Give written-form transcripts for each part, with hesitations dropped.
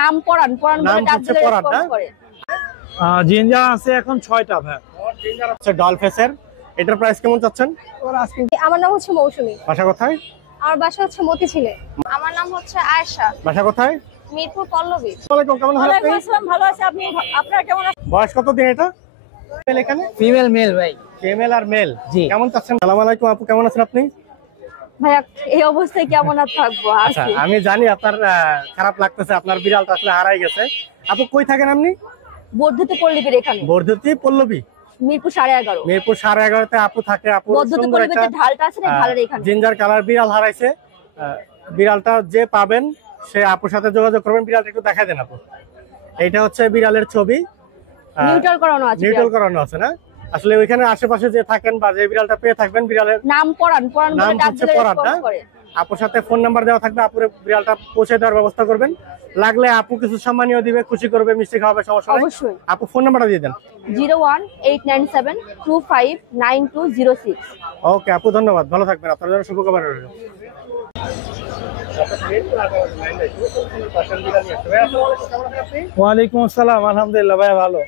নাম পড়ান বলে ডাক দিলে রেসপন্স করে। জিঞ্জার আছে এখন 6টা ভাই। জিঞ্জার হচ্ছে ডলফেসের, এটার প্রাইস কেমন চাচ্ছেন? আমার নাম হচ্ছে মৌসুমী। বাসা কোথায়? আমার বাসা হচ্ছে মতিঝিলে। আমার নাম হচ্ছে আয়েশা। বাসা কোথায়? মিরপুর পল্লবী। ওয়ালাইকুম, কেমন আছেন আপনি? আসসালাম, ভালো আছি, আপনি আপনারা কেমন আছেন? বয়স কত দিন এটা? মেল এখানে? ফিমেল মেল ভাই। ফিমেল আর মেল। জি। কেমন চাচ্ছেন? আসসালামু আলাইকুম আপু, কেমন আছেন আপনি? ভাইয়া এই অবস্থায় কেমন আর থাকবো? আচ্ছা, আছি। আমি জানি আপনার খারাপ লাগতেছে, আপনার বিড়ালটা আসলে হারাই গেছে। আপু কই থাকেন আপনি? বর্ধিত পল্লবীর এখানে। বর্ধতি পল্লবী, মিরপুর 11.5। মিরপুর 11.5-তে আপু থাকে। আপু বর্ধিত সুন্দর পল্লবীর একটা যে ঢালটা আছে না, ঢালের এখানে। জিঞ্জার কালার বিড়াল হারাইছে। বিড়ালটা যে পাবেন সে আপুর সাথে যোগাযোগ করবেন। বিড়ালটা একটু দেখাই দেন আপু। এইটা হচ্ছে বিড়ালের ছবি, নিউট্রাল করানো আছে। নিউট্রাল করানো আছে না? আসলে ওইখানে আশেপাশে যে থাকেন বা যে বিড়ালটা পেয়ে থাকবেন, বিড়ালের নাম পড়ান নাম বলে ডাক হচ্ছে দিলে পরান না? রেসপন্স করে। আপুর সাথে ফোন নাম্বার দেওয়া থাকবে, আপুরে বিড়ালটা পৌঁছে দেওয়ার ব্যবস্থা করবেন। লাগলে আপু কিছু সম্মানীয় দিবে, খুশি করবে, মিষ্টি খাওয়াবে, সমস্যা নেই। অবশ্যই। আপু ফোন নাম্বারটা দিয়ে দেন। 01897259206। ওকে আপু, ধন্যবাদ, ভালো থাকবেন, আপনার জন্য শুভকামনা রইল। ওয়ালাইকুম আসসালাম, আলহামদুলিল্লাহ ভাই ভালো।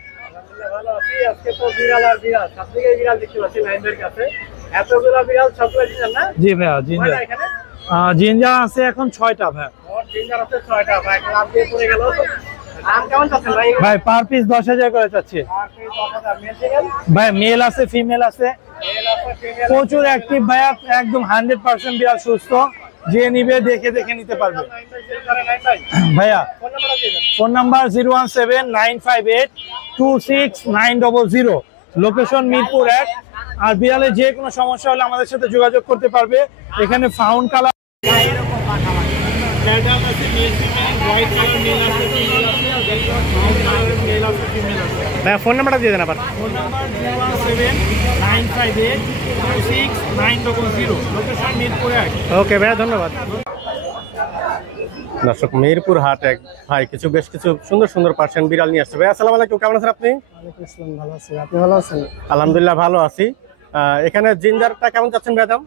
ভালো আছি। আজকে তো বিড়াল আর বিড়াল, সবথেকে বিড়াল দেখতে পাচ্ছি লাইনদের কাছে। এতগুলা বিড়াল সবগুলো জিঞ্জার না? জি ভাইয়া জিঞ্জার। কয়টা এখানে? জিঞ্জার আছে এখন 6টা ভাই। জিঞ্জার হচ্ছে 6টা ভাই, লাভ দিয়ে পড়ে গেল। দাম কেমন চাচ্ছেন ভাই? ভাই পার পিস 10,000 করে চাচ্ছি ভাই। মেল আছে ফিমেল আছে, প্রচুর অ্যাক্টিভ ভাইয়া, একদম 100% বিড়াল সুস্থ। যে নিবে দেখে দেখে নিতে পারবে ভাইয়া। Phone number 01795826900। লোকেশন মিরপুর 1। আর বিড়ালে যে কোনো সমস্যা হলে আমাদের সাথে যোগাযোগ করতে পারবে। এখানে ফাউন্ড কালার ফোন নাম্বারটা দিয়ে দেন আবার। Phone number 01795826900। লোকেশন মিরপুর 1। ওকে ভাইয়া, ধন্যবাদ। দর্শক, মিরপুর হাট এক ভাই বেশ কিছু সুন্দর সুন্দর পার্সিয়ান বিড়াল নিয়ে আসছে। ভাই আসসালামু আলাইকুম, কেমন আছেন আপনি? ভালো আছি, আপনি ভালো আছেন? আলহামদুলিল্লাহ ভালো আছি। এখানে জিঞ্জারটা কেমন চাচ্ছেন ভাই দাম?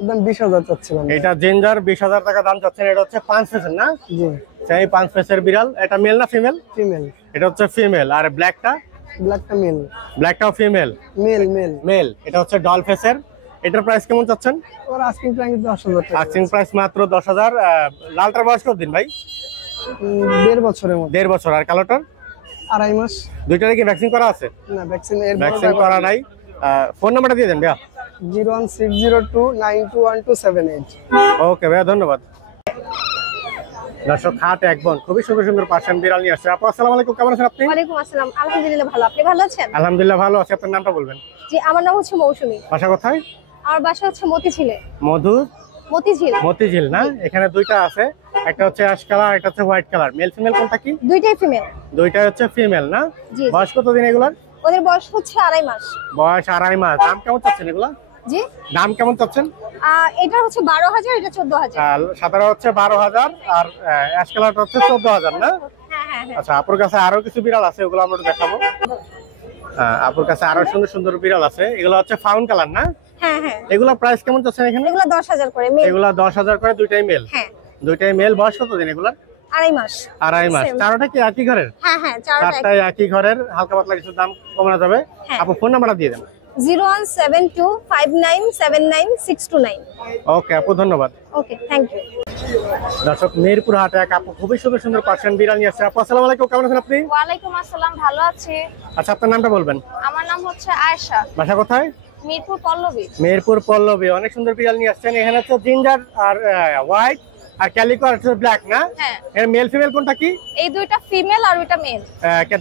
একদম 20,000 চাচ্ছিলাম। এটা জিঞ্জার 20,000 টাকা দাম চাচ্ছেন। এটা হচ্ছে 5 ফেসের না? জি। সেই 5 ফেসের বিড়াল। এটা মেল না ফিমেল? ফিমেল। এটা হচ্ছে ফিমেল। আর ব্ল্যাকটা? ব্ল্যাকটা মেল। ব্ল্যাকটাও ফিমেল? Male male. মেল। এটা হচ্ছে ডল ফেসের। এটার প্রাইস কেমন চাচ্ছেন? ওর আস্কিং প্রাইস 10,000 টাকা। আস্কিং প্রাইস মাত্র 10,000। লালটার বয়স কতদিন ভাই? 1.5 বছরের মতো। 1.5 বছর। আর কালোটার? 2.5 মাস। দুইটারই কি ভ্যাকসিন করা আছে? না, ভ্যাকসিন ভ্যাকসিন করা নাই। ফোন নাম্বারটা দিয়ে দেন ভাইয়া। 01602921278। ওকে ভাইয়া, ধন্যবাদ। দর্শক, হাট এক বোন খুবই সুন্দর সুন্দর পার্সিয়ান বিড়াল নিয়ে আসছে। আপু আসসালামু আলাইকুম, কেমন আছেন আপনি? ওয়ালাইকুম আসসালাম, আলহামদুলিল্লাহ ভালো, আপনি ভালো আছেন? আলহামদুলিল্লাহ ভালো আছি। আপনার নামটা বলবেন? জি, আমার নাম হচ্ছে মৌসুমী। বাসা কোথায়? আমার বাসা হচ্ছে মতিঝিলে। মতিঝিল না? এখানে দুইটা আছে, একটা হচ্ছে অ্যাশ কালার, একটা হচ্ছে হোয়াইট কালার। মেল ফিমেল কোনটা কি? দুইটাই ফিমেল। দুইটাই হচ্ছে ফিমেল না? জি। বয়স কত দিন এগুলার? ওদের বয়স হচ্ছে 2.5 মাস। বয়স 2.5 মাস। দাম কেমন চাচ্ছেন এগুলা? জি। দাম কেমন চাচ্ছেন? এটা হচ্ছে 12,000, এটা 14,000। সাদাটা হচ্ছে 12,000 আর অ্যাশ কালারটা হচ্ছে 14,000 না? হ্যাঁ। আচ্ছা, আপুর কাছে আরো কিছু বিড়াল আছে, ওগুলো আমরা একটু দেখাবো। আপুর কাছে আরো সুন্দর সুন্দর বিড়াল আছে। এগুলো হচ্ছে ফাউন্ড কালার না? হ্যাঁ। এগুলা প্রাইস কেমন চাচ্ছেন এখানে? এগুলো 10,000 করে মেল। এগুলা 10,000 করে, দুইটাই মেল? হ্যাঁ। দুইটাই মেল। বয়স কত দিন এগুলার? 2.5 মাস। 2.5 মাস। Same. চারোটা কি একই ঘরের? হ্যাঁ, চারটাই। চারটাই একই ঘরের। হালকা পাতলা কিছু দাম কমানো যাবে। হ্যাঁ। আপু ফোন নাম্বারটা দিয়ে দেন। 01725979629। ওকে আপু, ধন্যবাদ। ওকে, থ্যাংক ইউ। দর্শক, মিরপুর হাটে এক আপু খুবই সুন্দর সুন্দর পার্সিয়ান বিড়াল নিয়ে আসছে। আপু আসসালামু আলাইকুম, কেমন আছেন আপনি? ওয়ালাইকুম আসসালাম, ভালো আছি। আচ্ছা, আপনার নামটা বলবেন? আমার নাম হচ্ছে আয়েশা। বাসা কোথায়? মিরপুর পল্লবী। মিরপুর পল্লবী। অনেক সুন্দর বিড়াল নিয়ে আসছেন। এখানে হচ্ছে জিঞ্জার আর হোয়াইট আর ক্যালিকো আর ব্ল্যাক না? হ্যাঁ। এর মেল ফিমেল কোনটা কি? এই দুইটা ফিমেল আর ওইটা মেল।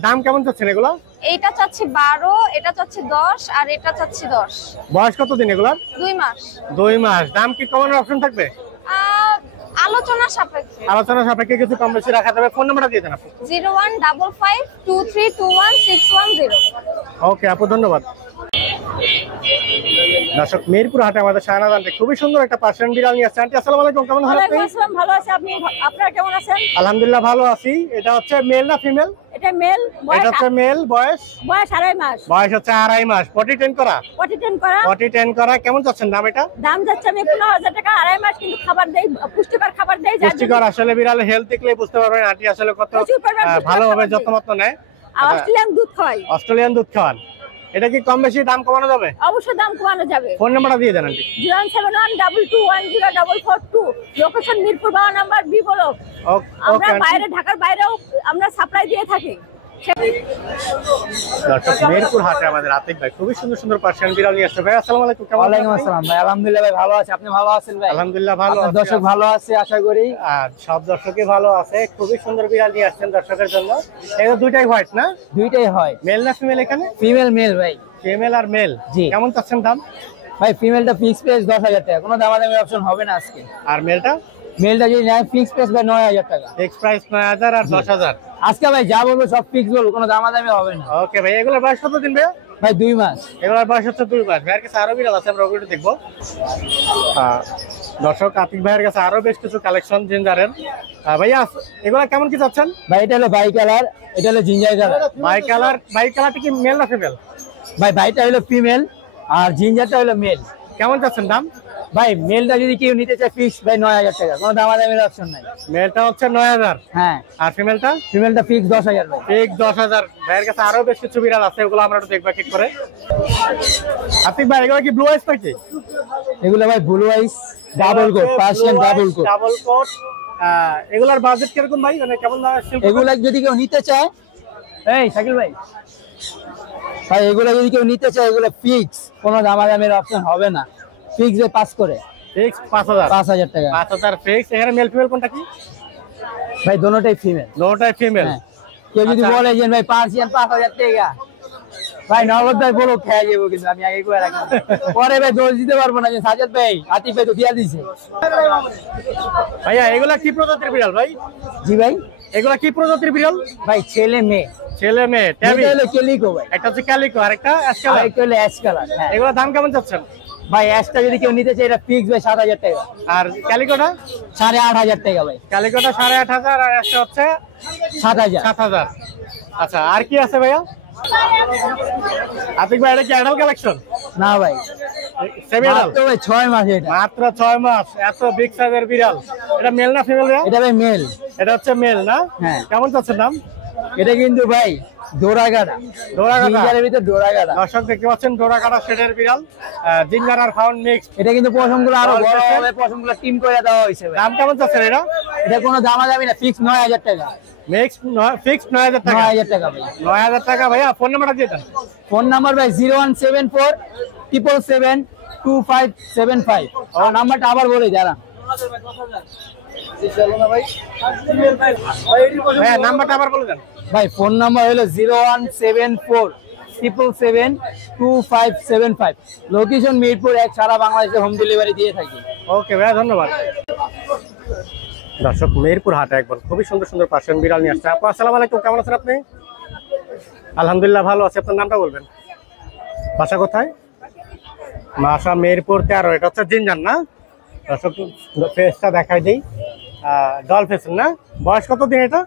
দাম কেমন চাচ্ছেন এগুলো? এইটা চাচ্ছি 12, এটা চাচ্ছি 10, আর এটা চাচ্ছি 10। বয়স কত দিন এগুলার? 2 মাস। 2 মাস। দাম কি কমানোর অপশন থাকবে? আলোচনা সাপেক্ষে। আলোচনা সাপেক্ষে কিছু কম বেশি রাখা যাবে। ফোন নাম্বারটা দিয়ে দেন আপু। 01552321610। ওকে আপু, ধন্যবাদ। দর্শক, মিরপুর হাটে আমাদের শাহনাজানকে খুবই সুন্দর একটা পার্সিয়ান বিড়াল নিয়ে আসছে। আন্টি আসসালামু আলাইকুম, কেমন আছেন আপনি? ওয়ালাইকুম আসসালাম, ভালো আছি, আপনারা কেমন আছেন? আলহামদুলিল্লাহ ভালো আছি। এটা হচ্ছে মেল না ফিমেল? এটা মেল, এটা হচ্ছে মেল, বয়স বয়স 2.5 মাস। বয়স হচ্ছে 2.5 মাস। পটি টেন করা, পটি টেন করা। পটি টেন করা। কেমন চাচ্ছেন দাম এটা? দাম যাচ্ছে আমি 15,000 টাকা। 2.5 মাস কিন্তু খাবার দেই, পুষ্টিকর খাবার দেই। পুষ্টিকর, আসলে বিড়াল হেলথ দেখলেই বুঝতে পারবেন আন্টি আসলে কত ভালোভাবে যত্ন নেয়। অস্ট্রেলিয়ান দুধ খাওয়াই। অস্ট্রেলিয়ান দুধ খাওয়ান। এটা কি কম বেশি দাম কমানো যাবে? অবশ্যই দাম কমানো যাবে। ফোন নাম্বারটা দিয়ে দেন aunty. 07122104442। Location Mirpur 12 number B block. আমরা বাইরে, ঢাকার বাইরেও আমরা সাপ্লাই দিয়ে থাকি। দর্শক, মিরপুর হাটে আমাদের আতিক ভাই খুবই সুন্দর সুন্দর পার্সিয়ান বিড়াল নিয়ে আসছে। ভাই আসসালামু আলাইকুম। কেমন আছেন? ওয়ালাইকুম আসসালাম ভাই, আলহামদুলিল্লাহ ভাই ভালো আছে। আপনি ভালো আছেন ভাই? আলহামদুলিল্লাহ ভালো আপনার আছি। দর্শক ভালো আছে আশা করি। আর সব দর্শকই ভালো আছে। খুবই সুন্দর বিড়াল নিয়ে আসছেন দর্শকের জন্য। এটা দুইটাই হোয়াইট না? দুইটাই হয়। মেল না ফিমেল এখানে? ফিমেল মেল ভাই। ফিমেল আর মেল। জি। কেমন চাচ্ছেন দাম? ভাই ফিমেলটা ফিক্স প্রাইস 10,000 টাকা, কোনো দামাদামি অপশন হবে না আজকে। আর মেলটা? মেলটা যদি নেয় ফিক্স প্রাইস ভাই 9,000 টাকা। ফিক্স প্রাইস 9,000 আর 10,000। আজকে ভাই যা বলবো সব ফিক্স বলবো, কোনো দামাদামি হবে না। ওকে ভাই, এগুলোর বয়স কত দিন ভাই? ভাই 2 মাস। এগুলোর বয়স হচ্ছে 2 মাস। ভাইয়ের কাছে আরো বিড়াল আছে, আমরা ওগুলো দেখবো। দর্শক, আতিক ভাইয়ের কাছে আরো বেশ কিছু কালেকশন জিঞ্জারের। ভাইয়া এগুলা কেমন কি চাচ্ছেন? ভাই এটা হলো বাই কালার, এটা হলো জিঞ্জার কালার। Bicolour. বাই কালারটা কি মেল না ফিমেল? ভাই বাইটা হলো ফিমেল আর জিঞ্জারটা হলো মেল। কেমন চাচ্ছেন দাম? ভাই মেলটা যদি কেউ নিতে চায় ফিক্স ভাই 9,000 টাকা, কোনো দামাদামির অপশন নাই। মেলটা হচ্ছে 9,000। হ্যাঁ। আর ফিমেলটা? ফিমেলটা ফিক্স 10,000 ভাই। ঠিক 10,000। ভাইয়ের কাছে আরো বেশ কিছু বিড়াল আছে, ওগুলো আমরা একটু দেখবো ঠিক করে। আতিক ভাই এগুলো কি ব্লু আইস নাকি? এগুলো ভাই blue ice double coat, Persian double coat. Double coat. এগুলার বাজেট কিরকম ভাই, মানে কেমন দাম? এগুলা যদি কেউ নিতে চায়, এই শাকিল ভাই ভাই এগুলা যদি কেউ নিতে চায় এগুলো ফিক্স, কোনো দামাদামির অপশন হবে না। ফিক্স এ পাস করে ফিক্স 5,000। 5,000 টাকা। 5,000 ফিক্স। এখানে মেল ফিমেল কোনটা কি? ভাই দোনোটাই ফিমেল। দুটোটাই ফিমেল। হ্যাঁ। কেউ যদি আচ্ছা। বলে যে ভাই পার্সিয়ান 5,000 টাকা, ভাই নগদ ভাই বলো খেয়ে যাবো, কিন্তু আমি আগে করে রাখি পরে ভাই দোষ দিতে পারবো না যে সাজাদ ভাই আতিক ভাই তো দিয়া দিছে। ভাইয়া এগুলা কি প্রজাতির বিড়াল ভাই? জি ভাই। এগুলা কি প্রজাতির বিড়াল? ভাই ছেলে মেয়ে। ছেলে মেয়ে ট্যাবি। এটা হলো কেলিকো ভাই। একটা হচ্ছে ক্যালিকো আর একটা অ্যাশ কালার। আরেকটা হলো অ্যাশ কালার। হ্যাঁ। এগুলা দাম কেমন চাচ্ছেন? ভাই অ্যাশটা যদি কেউ নিতে চায় এটা ফিক্স ভাই 7,000 টাকা। আর ক্যালিকোটা? 8,500 টাকা ভাই। ক্যালিকোটা 8,500 আর অ্যাশটা হচ্ছে 7,000। 7,000। আচ্ছা, আর কি আছে ভাইয়া? আতিক ভাই এটা কি অ্যাডাল্ট কালেকশন? না ভাই সেমি অ্যাডাল্ট। মাত্র ভাই 6 মাস এটা। মাত্র 6 মাস। এত বিগ সাইজের বিড়াল। এটা মেল না ফিমেল ভাইয়া? এটা ভাই মেল। এটা হচ্ছে মেল না? হ্যাঁ। কেমন চাচ্ছেন দাম? এটা কিন্তু ভাই ডোরাগাড়া। ডোরাগাড়া। জিঞ্জারের ভিতর ডোরাগাড়া। দর্শক দেখতে পাচ্ছেন ডোরাগাড়া শেডের বিড়াল, জিঞ্জার আর ফাউন্ড মিক্স। এটা কিন্তু পশমগুলো আরো বড় হবে, পশমগুলো টিম করে দেওয়া হয়েছে ভাই। দাম কেমন চাচ্ছেন এটা? এটা কোনো দামাদামি না, ফিক্স 9,000 টাকা। মিক্স ফিক্স 9,000 টাকা। 9,000 টাকা ভাই। 9,000 টাকা। ভাইয়া ফোন নাম্বারটা দিয়ে দেন। ফোন নাম্বার ভাই 01747772575। আর নাম্বারটা আবার বলে যারা। ভাইয়া নাম্বারটা আবার বলে দেন। ভাই ফোন নাম্বার হলো 01747772575। লোকেশন মিরপুর 1, সারা বাংলাদেশে হোম ডেলিভারি দিয়ে থাকি। ওকে ভাইয়া, ধন্যবাদ। দর্শক, মিরপুর হাটে একবার খুবই সুন্দর সুন্দর পার্সিয়ান বিড়াল নিয়ে আসছে। আপু আসসালামু আলাইকুম, কেমন আছেন আপনি? আলহামদুলিল্লাহ ভালো আছি। আপনার নামটা বলবেন? বাসা কোথায়? বাসা মিরপুর 13। এটা হচ্ছে জিঞ্জার না? দর্শক ফেসটা দেখাই দিই। ডল ফেস না? বয়স কত দিন এটা?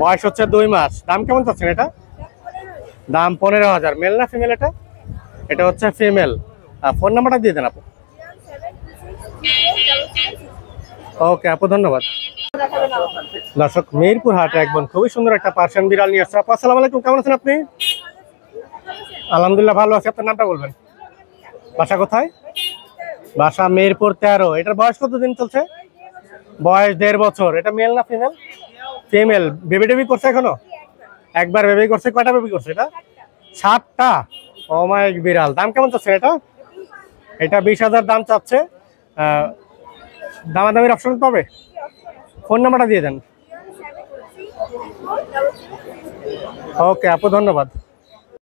বয়স হচ্ছে 2 মাস। দাম কেমন চাচ্ছেন এটা? দাম 15,000। মেল না ফিমেল এটা? এটা হচ্ছে ফিমেল। ফোন নাম্বারটা দিয়ে দেন আপু। ওকে আপু, ধন্যবাদ। দর্শক, মিরপুর হাটে একদম খুবই সুন্দর একটা পার্সিয়ান বিড়াল নিয়ে আসছে। আপু আসসালামু আলাইকুম, কেমন আছেন আপনি? আলহামদুলিল্লাহ ভালো আছি। আপনার নামটা বলবেন? বাসা কোথায়? বাসা মিরপুর 13। এটার বয়স কত দিন চলছে? বয়স 1.5 বছর। এটা মেল না ফিমেল? ফিমেল। বেবি টেবি করছে এখনো? একবার বেবি করছে। কয়টা বেবি করছে এটা? 7টা। ও মাই বিড়াল। দাম কেমন চাচ্ছে এটা? এটা 20,000 দাম চাচ্ছে। দামাদামির অপশন পাবে? ফোন নাম্বারটা দিয়ে দেন। ওকে আপু, ধন্যবাদ।